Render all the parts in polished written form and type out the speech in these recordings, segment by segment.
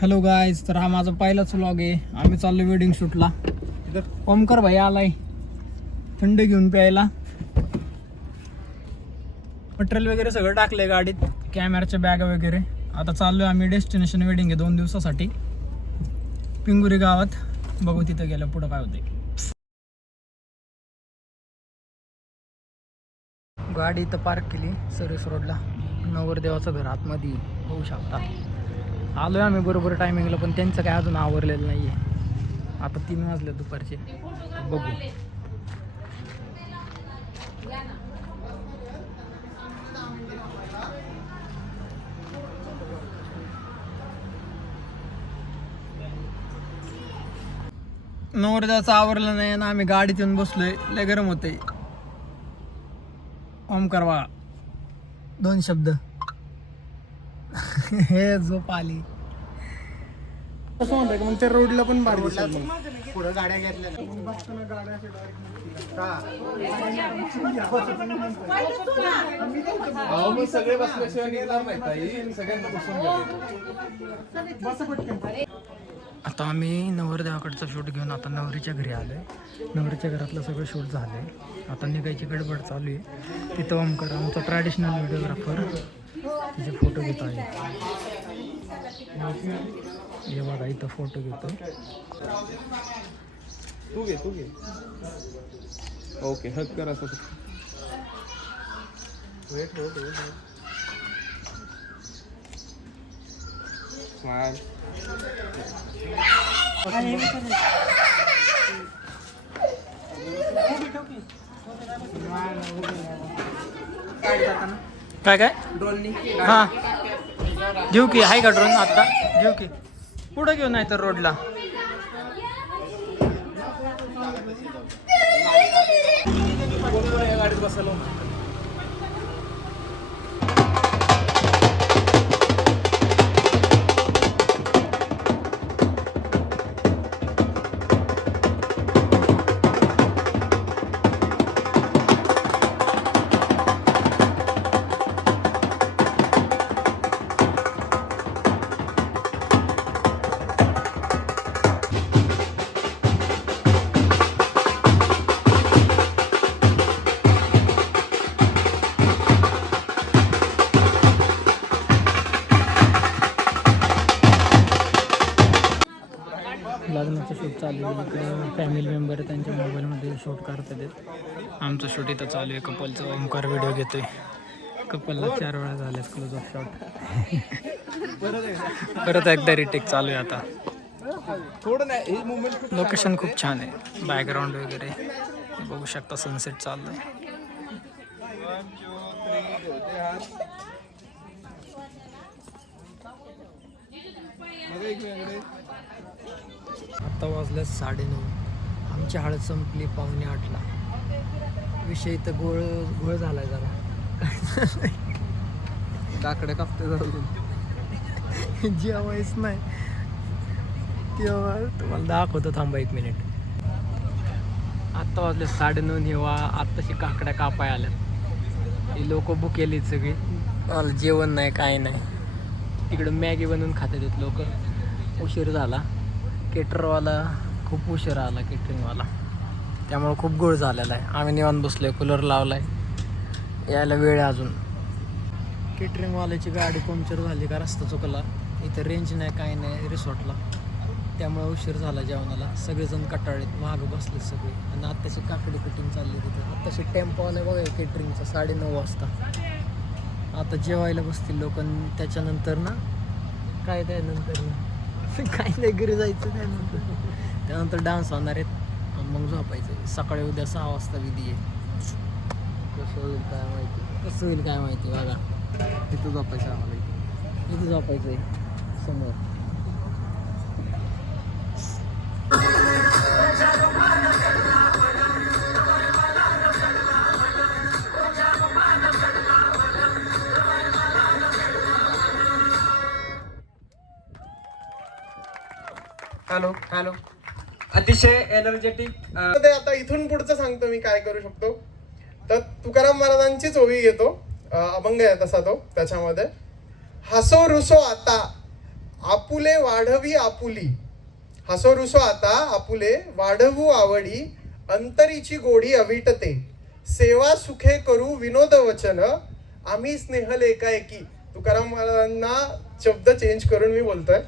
Hello guys, तर हा माझा पहिलाच व्लॉग आहे. आम्ही चाललो वेडिंग शूटला. ओमकार भाई आलाय थंड घेऊन प्यायला. मटेरियल वगैरे सगळं टाकलंय गाडीत, कॅमेराच्या बॅग वगैरे. आता चाललोय आम्ही, डेस्टिनेशन वेडिंग आहे 2 दिवसासाठी पिंगुरी गावात. बघू तिथं गेलं पुढं काय होते. गाडी इथं पार्क केली सर्विस रोडला. नवरदेवाचं घर आतमध्ये होऊ शकता. आलोय आम्ही बरोबर टायमिंगला, पण त्यांचं काय अजून आवरलेलं नाही आहे. आता 3 वाजले दुपारचे. बघू. नवरदेवाचं आवरलं नाही ना, आम्ही गाडीत येऊन बसलोय. लय गरम होतंय. ओमकार बघा 2 शब्द हे झोप आली. कसं म्हणताय मग त्या रोडला पण भारी दिसेल. पुढे गाड्या घेतल्या मग सगळे बसल्याशिवाय निघणार नाही ताई, सगळ्यांना बसून. आता आम्ही नवरदेवाकडचं शूट घेऊन आता नवरीच्या घरी आलोय. नवरीच्या घरातलं सगळं शूट झालंय. आता निघायची गडबड चालू आहे. तिथं ओमकार आमचा ट्रॅडिशनल व्हिडिओग्राफर तिचे फोटो घेतो आहे. हे बघा इथं फोटो घेतो. तू घे ओके. हक कर असं. Wait smile. काय काय हां घेऊ की, आहे का ड्रोन? आता घेऊ की, पुढं घेऊ नाही तर रोडला. गाडीत बसायला लग्नाचं शूट चालू आहे. इकडे फॅमिली मेंबर त्यांच्या मोबाईलमध्ये शूट करतात आहेत. आमचं शूट इथं चालू आहे. कपलचं ओमकार व्हिडिओ घेतोय. कपलला 4 वेळा झाल्यास क्लोज ऑफ शॉट. परत एकदा रिटेक चालू आहे. आता लोकेशन खूप छान आहे. बॅकग्राऊंड वगैरे बघू शकता. सनसेट चालू आहे. आता वाजलं 9:30. आमची हळद संपली 7:45ला. विषय तर घोळ झालाय जरा. काकडे कापते जाऊन जेवायच नाही तेव्हा तुम्हाला दाखवतो. थांबा 1 मिनिट. आत्ता वाजले 9:30. तेव्हा आत्ताशी काकड्या कापाय आल्यात. ही लोक भुकेली सगळी. मला जेवण नाही, काय नाही. तिकडं मॅगी बनवून खातात आहेत लोक. उशीर झाला. केटरवाला खूप उशीर आला, केटरिंगवाला. त्यामुळे खूप गोळ झालेला आहे. आम्ही निवांत बसलोय, कूलर लावलाय. यायला वेळ अजून. केटरिंगवाल्याची गाडी पंक्चर झाली का रस्ता चुकला. इथं रेंज नाही, काय नाही रिसॉर्टला. त्यामुळे उशीर झाला जेवणाला. सगळेजण कटाळीत मागं बसले सगळे. आणि आत्ताशी काकडी कटिंग चालली तिथं. आत्ताशी टेम्पो आला बघा केटरिंगचा 9:30 वाजता. आता जेवायला बसतील लोक. त्याच्यानंतर ना काय त्यानंतर ना काही नाही, घरी जायचं त्यानंतर डान्स होणार आहेत. मग झोपायचं. सकाळी उद्या 6 वाजता विधी आहे. कसं होईल काय माहिती बघा. इथं झोपायचं आम्हाला. इथं झोपायचं आहे समोर. हॅलो अतिशय एनर्जेटिक. आता इथून पुढचं सांगतो मी काय करू शकतो. तर तुकाराम महाराजांचीच ओवी घेतो. अभंग आहे तसा तो. त्याच्यामध्ये हसो रुसो आता आपुले वाढवी आपुली, हसो रुसो आता आपुले वाढवू आवडी, अंतरीची गोडी अविटते, सेवा सुखे करू विनोद वचन, आम्ही स्नेहल एकाएकी. तुकाराम महाराजांना शब्द चेंज करून मी बोलतोय.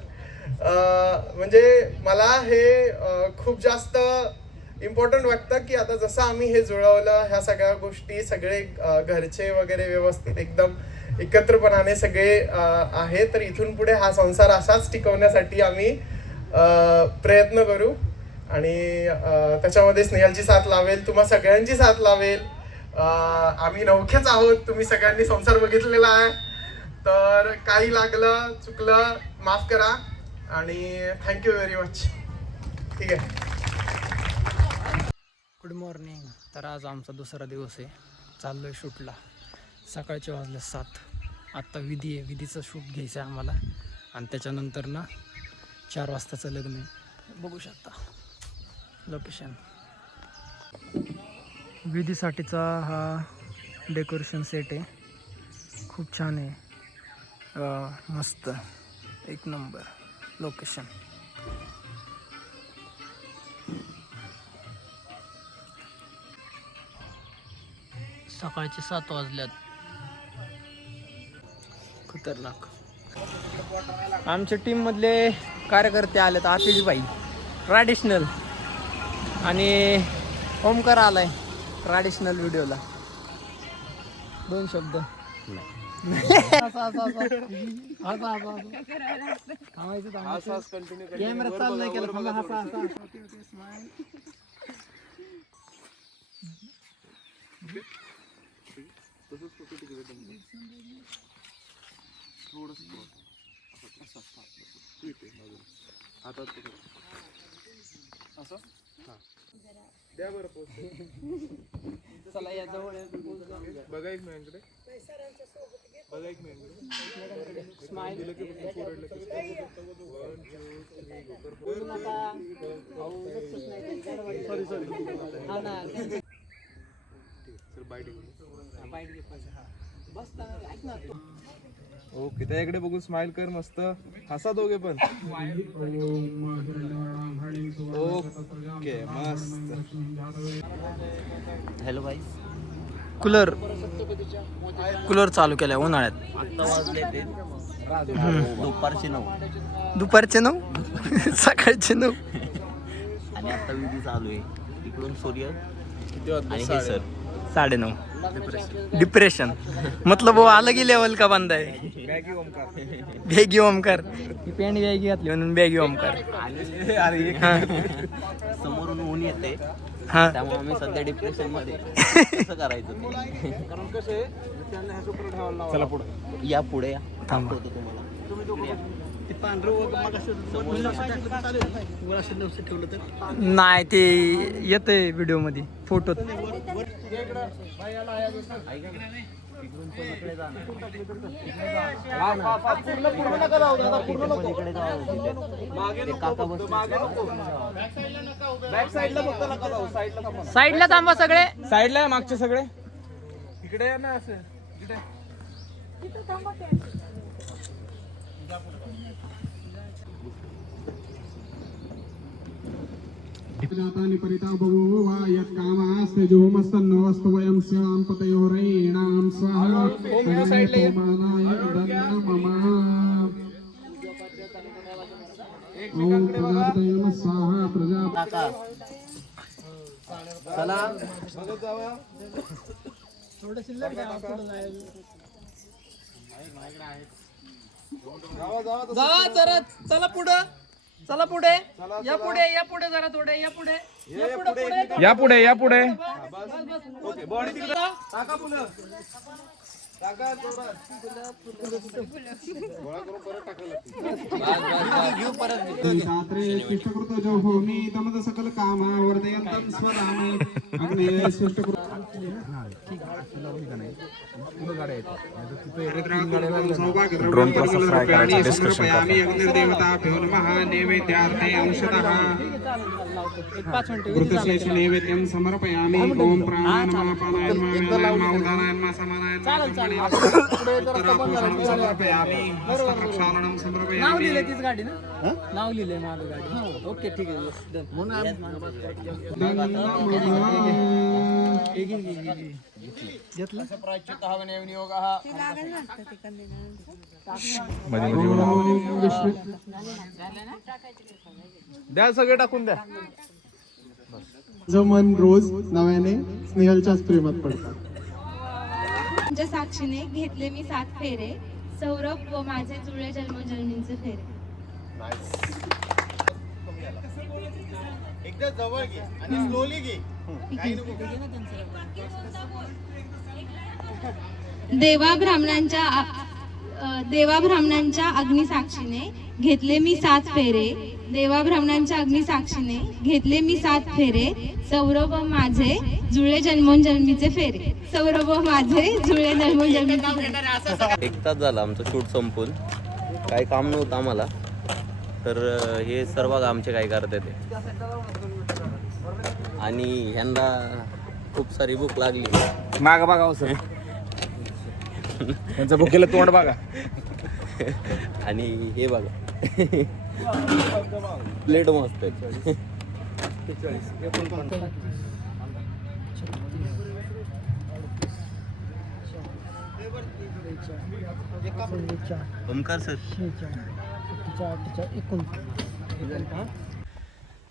म्हणजे मला हे खूप जास्त इम्पॉर्टंट वाटतं की आता जसं आम्ही हे जुळवलं, ह्या सगळ्या गोष्टी सगळे घरचे वगैरे व्यवस्थित एकदम एकत्रपणाने सगळे आहे, तर इथून पुढे हा संसार असाच टिकवण्यासाठी आम्ही प्रयत्न करू. आणि त्याच्यामध्ये स्नेहलची साथ लावेल, तुम्हा सगळ्यांची साथ लावेल. आम्ही नवखेच आहोत, तुम्ही सगळ्यांनी संसार बघितलेला आहे, तर काही लागलं चुकलं माफ करा. आणि थँक्यू व्हेरी मच. ठीक आहे. Good morning. तर आज आमचा दुसरा दिवस आहे. चाललो आहे शूटला. सकाळचे वाजले 7. आत्ता विधी आहे, विधीचं शूट घ्यायचं आहे आम्हाला. आणि त्याच्यानंतर ना 4 वाजताचं लग्न आहे. बघू शकता लोकेशन. विधीसाठीचा हा डेकोरेशन सेट आहे. खूप छान आहे. मस्त एक नंबर लोकेशन. सकाळचे 7 वाजल्यात. खतरनाक. आमच्या टीम मधले कार्यकर्ते आलेत. आतिश भाई ट्रॅडिशनल आणि ओमकार आलाय ट्रॅडिशनल व्हिडिओला. 2 शब्द. कॅमेरा चाललाय केला. द्या बरं पोस्ट. चला या जवळ बघा एक मिनिट, बघा एक मिनिट. स्माइल. ओके, त्याकडे बघून स्माइल कर. मस्त हसा दोघे पण. ओके मस्त. हॅलो गाईस. कूलर चालू केलाय उन्हाळ्यात. आत्ता वाजले ते दुपारचे 9. दुपारचे 9 सकाळचे 9. आणि आता विधी चालू आहे. इकडून सूर्य आणि हे सर 9:30. डिप्रेशन मतलब वो अलग ही लेवल का बंदा है. बॅगी ओमकार. ही पॅन्ट बॅगी घातली म्हणून बॅगी ओमकार. समोरून ऊन येते, हा त्यामुळे आम्ही सध्या डिप्रेशन मध्ये. कसं करायचं ते? चला पुढे या पुढे या. थांबा. दाखवतो तुम्हाला. नाही ते येतंय व्हिडिओ मध्ये फोटो. साईडला थांबा सगळे. साईडला मागचे सगळे इकडे या ना. असं जातानि परिता बभूवा यत्कामास्ते जुहुमस्तन्नोऽस्तु वयं स्वाम्पतयोरेणां स्वाहा मानाय दन्नमम ओम प्रजापतये स्वाहा प्रजा. चला चला पुढं. चला पुढे. या पुढे, या पुढे जरा थोडे. या पुढे, या पुढे, पुढे. या पुढे, या पुढे. ओके बॉडी तिकडे टाका. पुढे दात्रे सृष्टकृतो जो होमी तमद सकल कामा वर्धयन्तं स्वधामे अग्ने सृष्टकृतो. पुढे गाड्या येतात नाहीतर तिथे एकदा 3 गाड्या लागल्या ना, ड्रोन कसा फ्राय करायचं डिस्कशन अग्निर्देवताभ्यो नमः नैवेद्यार्थे अंशतः एक 5 मिनिटं घृतशेष नैवेद्यं समर्पयामि ओम प्राणायामापानाय नमः उदानाय नमः समानाय समर्पयामि हस्तप्रक्षालनं नाव समर्पयामि लिहिलंय तीच गाडी ना, नाव लिहिलंय मागं गाडी. ओके ठीक आहे, yes, done. घेतलं द्या सगळे टाकून द्या. जो मन रोज नव्याने स्नेहलच्याच प्रेमात पडतात. तुमच्या साक्षीने घेतले मी 7 फेरे, सौरभ व माझे जुळे जन्मोजन्मींचे फेरे. एकदा जवळ घे आणि स्लोली घे. देवा ब्राह्मणांच्या अग्निसाक्षीने घेतले मी 7 फेरे, देवा ब्राह्मणांच्या अग्निसाक्षीने घेतले मी 7 फेरे, सौरभ व माझे जुळे जन्मोजन्मीचे फेरे, सौरभ व माझे जुळे जन्मोजन्मीचे फेरे. 1 तास झाला आमचं शूट संपून. काही काम नव्हतं आम्हाला, तर हे सर्व आमचे काय करते ते. आणि ह्यांना खूप सारी भूक लागली. माग बघा हो सर, त्यांचं भुकेलं तोंड बघा. आणि हे बघा प्लेट मस्त आहे. ओमकार सर,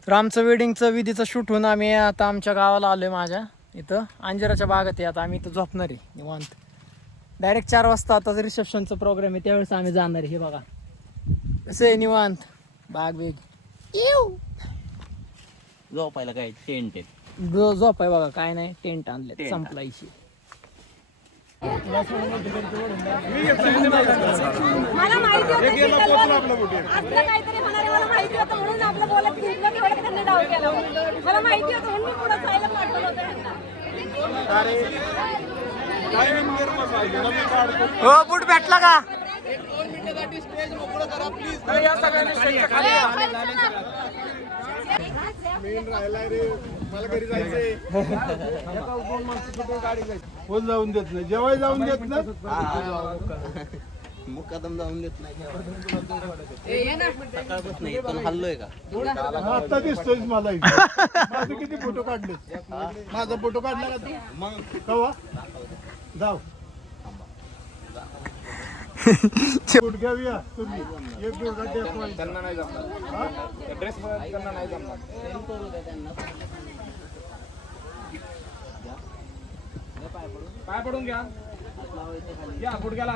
तर आमचं वेडिंगचं विधीचं शूट होऊन आम्ही आता आमच्या गावाला आलोय. माझ्या इथं अंजिराच्या बागेत आहे. आता आम्ही इथं झोपणार आहे निवांत. डायरेक्ट 4 वाजता आता रिसेप्शनचा प्रोग्राम आहे, त्यावेळेस आम्ही जाणार आहे. हे बघा कसं आहे निवांत बाग वेग झोपायला काय टेंट आहे. झोप आहे बघा, काय नाही, टेंट आणले, संपला इशी. मला माहिती होतं आपलं काहीतरी होणार आहे, मला माहिती होतं म्हणून आपलं बोलत घेतलं की एवढं त्यांनी डाव केला. मला माहिती होतं म्हणून मी पुढे जायला पाठवलं होतं त्यांना. हो बूट भेटला का? कोण जाऊन देत नाही, जेवाय जाऊन देत नाही. मुक्कादम जाऊन देत नाही. सकाळपासून इथून हल्लोय का? आता दिसतोय मला इथे. माझे किती फोटो काढले, माझा फोटो काढला का तू? मग कवा जाऊ गुडघ्या बिया तुम्ही एक गुडघा ड्रेस त्यांना नाही जमणार. ड्रेस त्यांना नाही जमणार. पाय पडून घ्या, गुडघ्याला